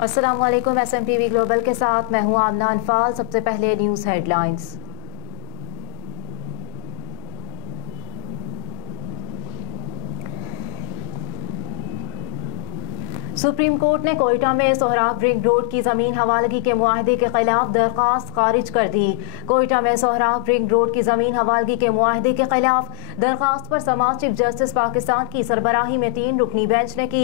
अस्सलाम वालेकुम। SMTV global के साथ मैं हूं आमना अनफाल। सबसे पहले न्यूज़ हेडलाइंस। सुप्रीम कोर्ट ने कोयटा में सोहराब रिंग रोड की ज़मीन हवालगी के मुआहदे के खिलाफ दरख्वास्त खारिज कर दी। कोयटा में सोहराब रिंग रोड की ज़मीन हवालगी के मुआहदे के खिलाफ दरख्वास्त पर समाज चीफ जस्टिस पाकिस्तान की सरबराही में 3 रुकनी बेंच ने की।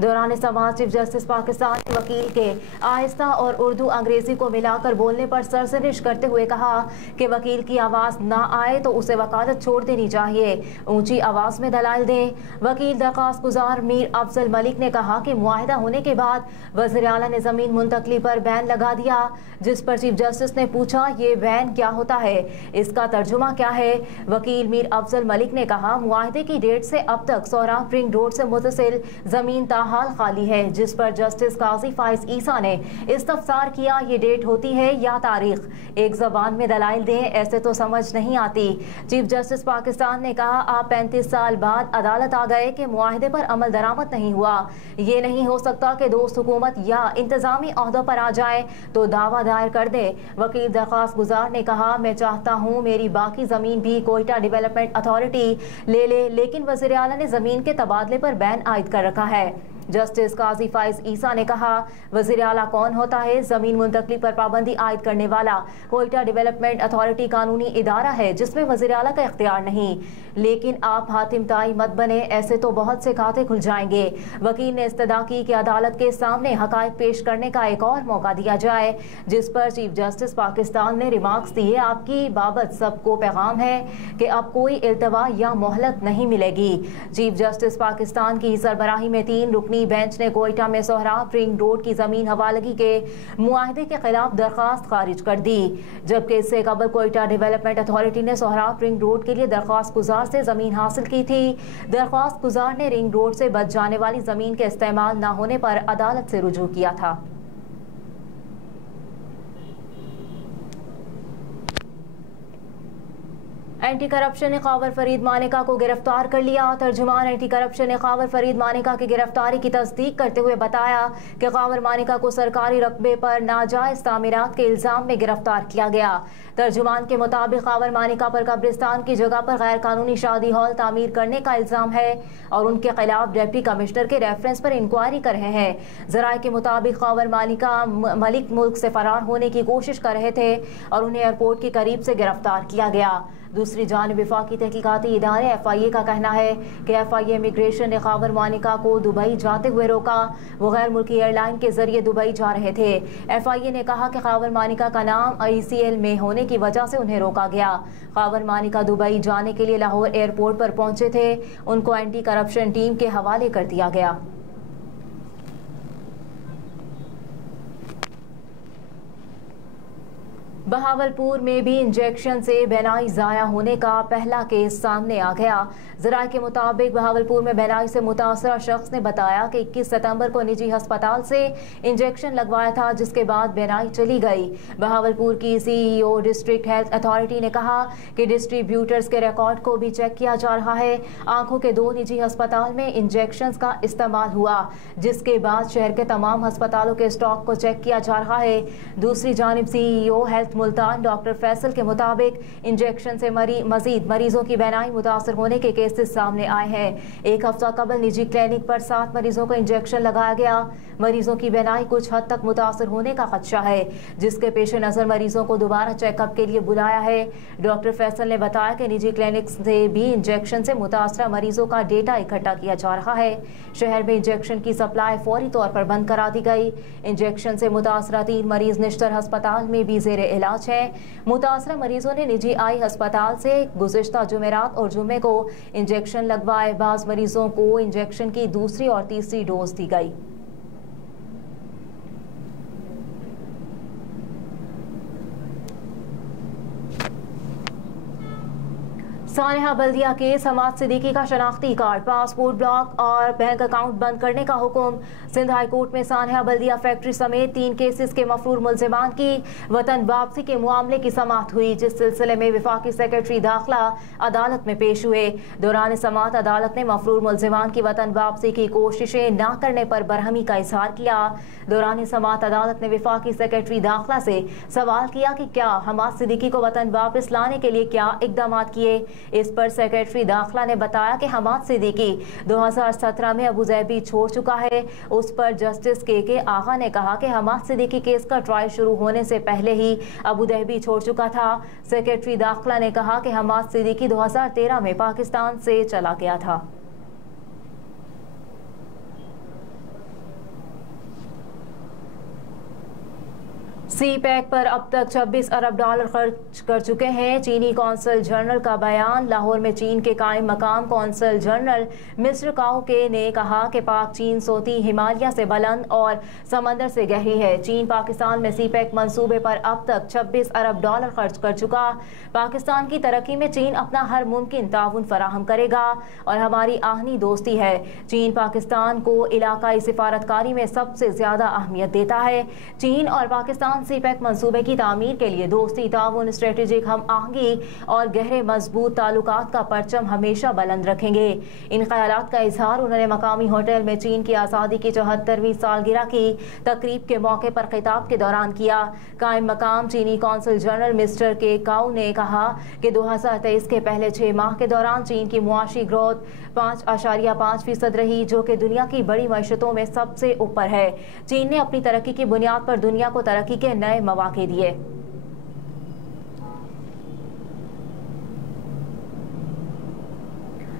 दौरान समाज चीफ जस्टिस पाकिस्तान के वकील के आहिस्ता और उर्दू अंग्रेजी को मिलाकर बोलने पर सरजनिश करते हुए कहा कि वकील की आवाज़ ना आए तो उसे वकालत छोड़ देनी चाहिए, ऊंची आवाज़ में दलाइल दें। वकील दरख्वास्त गुजार मीर अफजल मलिक ने कहा कि मुआहिदा होने के बाद वज़ीर आला ने ज़मीन मुंतकली पर बैन लगा दिया, जिस पर चीफ जस्टिस ने पूछा ये बैन क्या होता है, इसका तर्जुमा क्या है। वकील मीर अफजल मलिक ने कहा मुआहिदे की डेट से अब तक सोहराब रिंग रोड से मुतसिल ज़मीन ताहाल खाली है, जिस पर जस्टिस काजी फाइज ईसा ने इस्तफसार किया ये डेट होती है या तारीख, एक ज़बान में दलाइल दें, ऐसे तो समझ नहीं आती। चीफ जस्टिस पाकिस्तान ने कहा आप 35 साल बाद अदालत आ गए कि मुआहिदे पर अमल दरामद नहीं हुआ, ये नहीं हो सकता कि दोस्त हुकूमत या इंतजामी ओहदों पर आ जाए तो दावा दायर कर दे। वकील दरख्वास्त गुजार ने कहा मैं चाहता हूँ मेरी बाकी ज़मीन भी कोयटा डेवलपमेंट अथॉरिटी ले ले, लेकिन वज़ीर आला ने ज़मीन के तबादले पर बैन आयद कर रखा है। जस्टिस काजी फाइज ईसा ने कहा वज़ीर आला कौन होता है, ज़मीन मुंतकली पर पाबंदी आयद करने वाला कोयटा डेवलपमेंट अथॉरिटी कानूनी इदारा है जिसमें वज़ीर आला का इख्तियार नहीं, लेकिन आप हातिम ताई मत बने, ऐसे तो बहुत से खाते खुल जाएंगे। वकील ने इस्तदा की कि अदालत के सामने हकायक पेश करने का एक और मौका दिया जाए, जिस पर चीफ जस्टिस पाकिस्तान ने रिमार्क्स दिए आपकी बाबत सबको पैगाम है कि अब कोई इल्तवा या मोहलत नहीं मिलेगी। चीफ जस्टिस पाकिस्तान की सरबराही में 3 रुकनी बेंच ने कोयटा में सोहराब रिंग रोड की जमीन हवालगी के मुआहदे के खिलाफ दरख्वास्त खारिज कर दी, जबकि इससे कबल कोयटा डेवलपमेंट अथॉरिटी ने सोहराब रिंग रोड के लिए दरख्वास्त गुजार से जमीन हासिल की थी। दरख्वास्त गुजार ने रिंग रोड से बच जाने वाली जमीन के इस्तेमाल न होने पर अदालत से रुजू किया था। एंटी करप्शन ने खावर फरीद मानिका को गिरफ्तार कर लिया। तर्जुमान एंटी करप्शन ने खावर फरीद मानिका की गिरफ्तारी की तस्दीक करते हुए बताया कि खावर मानिका को सरकारी रकबे पर नाजायज तामीरात के इल्जाम में गिरफ्तार किया गया। तर्जुमान के मुताबिक खावर मानिका पर कब्रिस्तान की जगह पर गैर कानूनी शादी हॉल तामीर करने का इल्जाम है और उनके खिलाफ डिप्टी कमिश्नर के रेफरेंस पर इंक्वायरी कर रहे हैं। ज़राए के मुताबिक खावर मानिका मलिक मुल्क से फरार होने की कोशिश कर रहे थे और उन्हें एयरपोर्ट के करीब से गिरफ्तार किया गया। दूसरी जानिब वफाकी तहकीकाती इदारे FIA का कहना है कि FIA इमिग्रेशन ने खावर मानिका को दुबई जाते हुए रोका, वो गैर मुल्की एयरलाइन के जरिए दुबई जा रहे थे। FIA ने कहा कि खावर मानिका का नाम ICL में होने की वजह से उन्हें रोका गया। खावर मानिका दुबई जाने के लिए लाहौर एयरपोर्ट पर पहुंचे थे, उनको एंटी करप्शन टीम के हवाले कर दिया गया। बहावलपुर में भी इंजेक्शन से बेनाई ज़ाया होने का पहला केस सामने आ गया। ज़राए के मुताबिक बहावलपुर में बेनाई से मुतासरा शख्स ने बताया कि 21 सितंबर को निजी अस्पताल से इंजेक्शन लगवाया था, जिसके बाद बेनाई चली गई। बहावलपुर की CEO डिस्ट्रिक्ट हेल्थ अथॉरिटी ने कहा कि डिस्ट्रीब्यूटर्स के रिकॉर्ड को भी चेक किया जा रहा है। आंखों के 2 निजी अस्पताल में इंजेक्शन का इस्तेमाल हुआ, जिसके बाद शहर के तमाम अस्पतालों के स्टॉक को चेक किया जा रहा है। दूसरी जानिब CEO health Multan doctor Faisal के मुताबिक इंजेक्शन से मजीद मरीजों की बेनाई मुतासर होने के केसेस सामने आए हैं। एक हफ्ता कबल निजी क्लिनिक पर 7 मरीजों को इंजेक्शन लगाया गया। मरीजों की बेनाई कुछ हद तक मुतासर होने का खदशा है, जिसके पेश नज़र मरीजों को दोबारा चेकअप के लिए बुलाया है। डॉक्टर फैसल ने बताया कि निजी क्लिनिक से भी इंजेक्शन से मुतासरा मरीजों का डेटा इकट्ठा किया जा रहा है। शहर में इंजेक्शन की सप्लाई फौरी तौर पर बंद करा दी गई। इंजेक्शन से मुतासरा 3 मरीज निश्तर अस्पताल में भी ज़ेरे इलाज है। मुतासरा मरीजों ने निजी आई अस्पताल से गुज़िश्ता जुमेरात और जुमे को इंजेक्शन लगवाए। बाज़ मरीजों को इंजेक्शन की दूसरी और तीसरी डोज दी गई। सानिया बल्दिया केस, हमाद सिद्दीकी का शनाख्ती कार्ड, पासपोर्ट ब्लॉक और बैंक अकाउंट बंद करने का हुक्म। सिंध हाई कोर्ट में सानिया बल्दिया फैक्ट्री समेत 3 केसेस के मफरूर मुल्जिमान की वतन वापसी के मामले की समाअत हुई, जिस सिलसिले में वफाकी सेक्रेटरी दाखिला अदालत में पेश हुए। दौरान समाअत अदालत ने मफरूर मुल्जिमान की वतन वापसी की कोशिशें न करने पर बरहमी का इजहार किया। दौरान समाअत अदालत ने वफाकी सेक्रेटरी दाखिला से सवाल किया कि क्या हमाद सिद्दीकी को वतन वापस लाने के लिए क्या इकदाम किए। इस पर सेक्रेटरी दाखिला ने बताया कि हमाद सिद्दीकी 2017 में अबू ज़ैबी छोड़ चुका है। उस पर जस्टिस के आगा ने कहा कि हमाद सिद्दीकी केस का ट्रायल शुरू होने से पहले ही अबू धाबी छोड़ चुका था। सेक्रेटरी दाखिला ने कहा कि हमाद सिद्दीकी 2013 में पाकिस्तान से चला गया था। सी पैक पर अब तक 26 अरब डॉलर खर्च कर चुके हैं चीनी कौंसल जनरल का बयान। लाहौर में चीन के कायम मकाम कौंसल जनरल मिस्टर काओ के ने कहा कि पाक चीन सोती हिमालय से बुलंद और समंदर से गहरी है। चीन पाकिस्तान में सी पैक मंसूबे पर अब तक 26 अरब डॉलर खर्च कर चुका। पाकिस्तान की तरक्की में चीन अपना हर मुमकिन ताउन फराहम करेगा और हमारी आहनी दोस्ती है। चीन पाकिस्तान को इलाकाई सिफारतकारी में सबसे ज्यादा अहमियत देता है। चीन और पाकिस्तान सी पैक मंसूबे की तामीर के लिए दोस्ती, ताउन, स्ट्रेटेजिक हम आहंगी और गहरे मजबूत ताल्लुकात का परचम हमेशा बुलंद रखेंगे। इन ख्यालात का इजहार उन्होंने मकामी होटल में चीन की आज़ादी की 74वीं सालगिरह की तकरीब के मौके पर खिताब के दौरान किया। कायम मकाम चीनी कौंसल जनरल मिस्टर के काउ ने कहा कि 2023 के पहले 6 माह के दौरान चीन की मुआशी ग्रोथ 5.5% रही, जो कि दुनिया की बड़ी मईशतों में सबसे ऊपर है। चीन ने अपनी तरक्की की बुनियाद पर दुनिया को तरक्की के नए मौके दिए।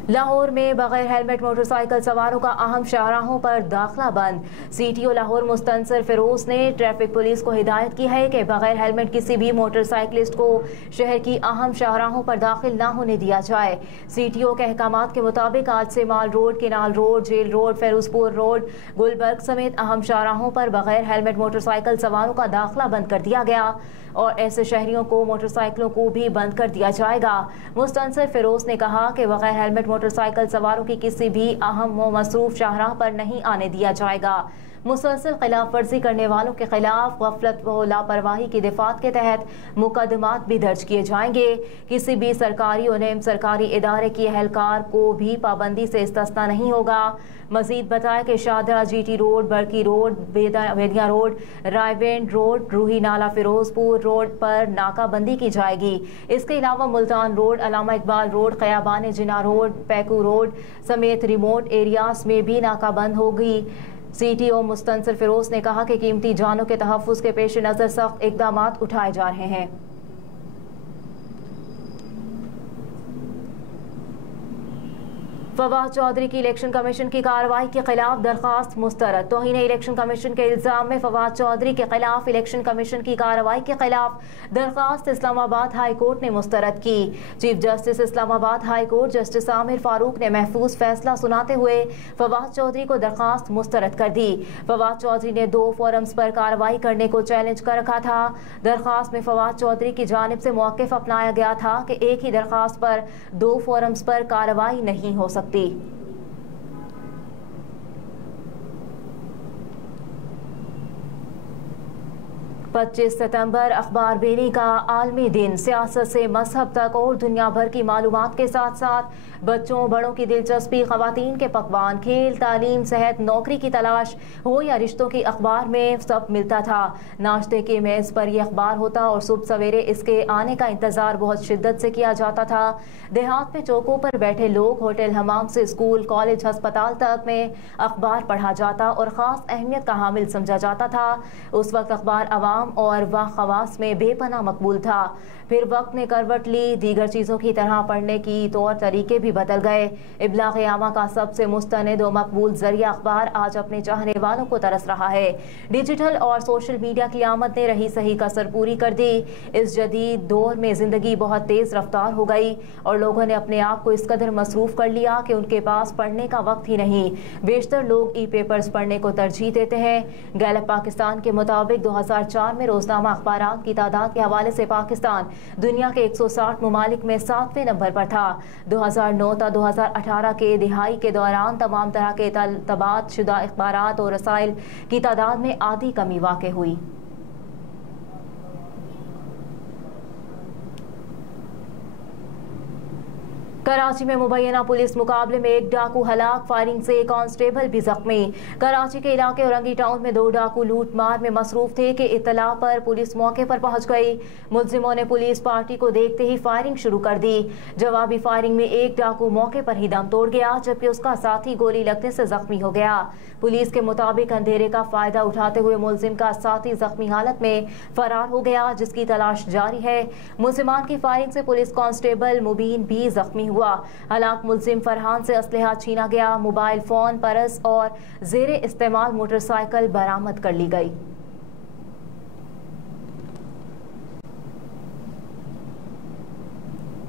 लाहौर में बगैर हेलमेट मोटरसाइकिल सवारों का अहम शाहराहों पर दाखिला बंद। CTO लाहौर मुस्तनसर फिरोज ने ट्रैफिक पुलिस को हिदायत की है कि बगैर हेलमेट किसी भी मोटरसाइकिलिस्ट को शहर की अहम शाहराहों पर दाखिल न होने दिया जाए। CTO के अहकामात के मुताबिक आज से mall road, canal road, jail road, Ferozepur road, Gulberg समेत अहम शाहराहों पर बगैर हेलमेट मोटरसाइकिल सवारों का दाखिला बंद कर दिया गया और ऐसे शहरियों को मोटरसाइकिलों को भी बंद कर दिया जाएगा। मुस्तनसर फिरोज ने कहा कि बगैर हेलमेट मोटरसाइकिल सवारों की किसी भी अहम व मसरूफ शाहराह पर नहीं आने दिया जाएगा। मुसलसल खिलाफ वर्जी करने वालों के खिलाफ गफलत व लापरवाही की दिफात के तहत मुकदमात भी दर्ज किए जाएंगे। किसी भी सरकारी और निम सरकारी इदारे की एहलकार को भी पाबंदी से इस्तिस्ना नहीं होगा। मजीद बताया कि शाहदरा GT रोड, बरकी रोड, बेदिया रोड, रायवेंड रोड, रूही नाला, फिरोजपुर रोड पर नाकाबंदी की जाएगी। इसके अलावा मुल्तान रोड, अलामा इकबाल रोड, खयाबान जिना रोड, पैकू रोड समेत रिमोट एरियाज में भी नाकाबंद होगी। CTO मुस्तनसर फिरोज ने कहा कि कीमती जानों के तहफ़्फ़ुज़ के पेश नज़र सख्त इक़दामात उठाए जा रहे हैं। फवाद चौधरी की इलेक्शन कमीशन की कार्रवाई के खिलाफ दरखास्त मुस्तरद। तौहीन इलेक्शन कमीशन के इल्जाम में फवाद चौधरी के खिलाफ इलेक्शन कमीशन की कार्रवाई के खिलाफ दरखास्त इस्लामाबाद हाई कोर्ट ने मुस्तरद की। Chief justice Islamabad high court justice Aamir Farooq ने महफूज फैसला सुनाते हुए फवाद चौधरी को दरखास्त मुस्तरद कर दी। फवाद चौधरी ने 2 फोरम्स पर कार्रवाई करने को चैलेंज कर रखा था। दरखास्त में फवाद चौधरी की जानिब से मौक़िफ़ अपनाया गया था कि एक ही दरखास्त पर 2 फोरम्स पर कार्रवाई नहीं हो सकती। 25 सितंबर अखबार बीनी का आलमी दिन। सियासत से मजहब तक और दुनिया भर की मालूमात के साथ साथ बच्चों बड़ों की दिलचस्पी, खवातीन के पकवान, खेल, तालीम, सेहत, नौकरी की तलाश हो या रिश्तों की अखबार में सब मिलता था। नाश्ते के मेज़ पर यह अखबार होता और सुबह सवेरे इसके आने का इंतज़ार बहुत शिद्दत से किया जाता था। देहात में चौकों पर बैठे लोग, होटल, हमाम से स्कूल, कॉलेज, अस्पताल तक में अखबार पढ़ा जाता और ख़ास अहमियत का हामिल समझा जाता था। उस वक्त अखबार अवाम और वाह खवास में बेपनाह मकबूल था। फिर वक्त ने करवट ली, दीगर चीज़ों की तरह पढ़ने की तौर तरीके भी बदल गए। इब्लाग आमा का सबसे मुस्तनद और मकबूल जरिया अखबार आज अपने चाहने वालों को तरस रहा है। डिजिटल और सोशल मीडिया की आमद ने रही सही कसर पूरी कर दी। इस जदीद दौर में ज़िंदगी बहुत तेज़ रफ्तार हो गई और लोगों ने अपने आप को इस कदर मसरूफ़ कर लिया कि उनके पास पढ़ने का वक्त ही नहीं। बेशतर लोग ई पेपर्स पढ़ने को तरजीह देते हैं। गैलप पाकिस्तान के मुताबिक 2004 में रोजनामा अखबारात की तादाद के हवाले से पाकिस्तान दुनिया के 160 ममालिक में 7वें नंबर पर था। 2009 ta 2018 के दिहाई के दौरान तमाम तरह के तबाद शुदा अखबारात और रसाइल की तादाद में आधी कमी वाक़ हुई। कराची में मुबैना पुलिस मुकाबले में एक डाकू हलाक, फायरिंग से कांस्टेबल भी जख्मी। कराची के इलाके औरंगी टाउन में 2 डाकू लूट मार में मसरूफ थे कि इत्तला पर पुलिस मौके पर पहुंच गई। मुलजिमों ने पुलिस पार्टी को देखते ही फायरिंग शुरू कर दी। जवाबी फायरिंग में एक डाकू मौके पर ही दम तोड़ गया, जबकि उसका साथी गोली लगने से जख्मी हो गया। पुलिस के मुताबिक अंधेरे का फायदा उठाते हुए मुलजिम का साथी जख्मी हालत में फरार हो गया, जिसकी तलाश जारी है। मुलजिमान की फायरिंग से पुलिस कांस्टेबल मुबीन भी जख्मी हुआ। हलाक मुलजिम फरहान से असलहा छीना गया। मोबाइल फोन, परस और जेरे इस्तेमाल मोटरसाइकिल बरामद कर ली गई।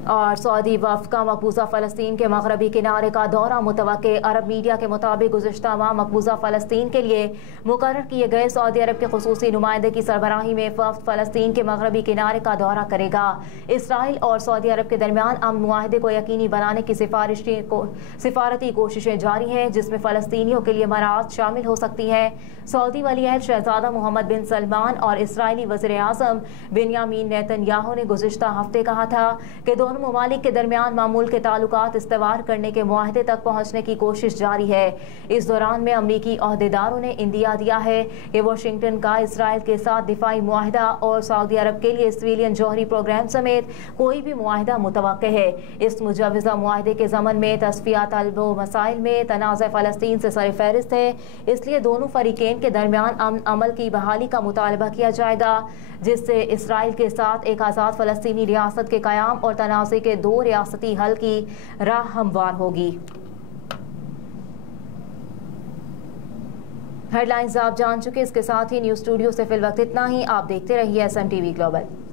और सऊदी वफ़द का मकबूजा फ़लस्तीन के मगरबी किनारे का दौरा मुतवक्के। अरब मीडिया के मुताबिक गुज़िश्ता माह मकबूजा फ़लस्तीन के लिए मुकर्रर किए गए सऊदी अरब के ख़ुसूसी नुमाइंदे की सरबराही में वफ़द फ़लस्तीन के मगरबी किनारे का दौरा करेगा। इसराइल और सऊदी अरब के दरमियान अमन मुआहदे को यकीनी बनाने की सिफारती कोशिशें जारी हैं, जिसमें फ़लस्तीनियों के लिए मराहत शामिल हो सकती हैं। सऊदी वली-अहद शहज़ादा मोहम्मद बिन सलमान और इसराइली वज़ीर-ए-आज़म बिन्यामीन नेतन्याहू ने गुज़िश्ता हफ्ते कहा था कि दोनों ममालिक के दरमियान मामूल के ताल्लुकात इस्तेवार करने के मुआहदे तक पहुंचने की कोशिश जारी है। इस दौरान में अमरीकी ओहदेदारों ने इंदिया दिया है कि वाशिंगटन का इसराइल के साथ दिफाई मुआहदा और सऊदी अरब के लिए सिविलियन जौहरी प्रोग्राम समेत कोई भी मुआहदा मुतवक्के है। इस मुजवज़ा मुआहदे के ज़मन में तस्फिया तलब व मसाइल में तनाज़ फ़लस्तीन से सर फहरिस्त है, इसलिए दोनों फरीक़ैन के दरमियान अमन अमल की बहाली का मुतालबा किया जाएगा, जिससे इसराइल के साथ एक आज़ाद फ़लस्तीनी रियासत के क़याम और तनाज़े के 2 रियासती हल की राह हमवार होगी। हेडलाइंस आप जान चुके, इसके साथ ही न्यूज़ स्टूडियो से फिल वक्त इतना ही। आप देखते रहिए SMTV ग्लोबल।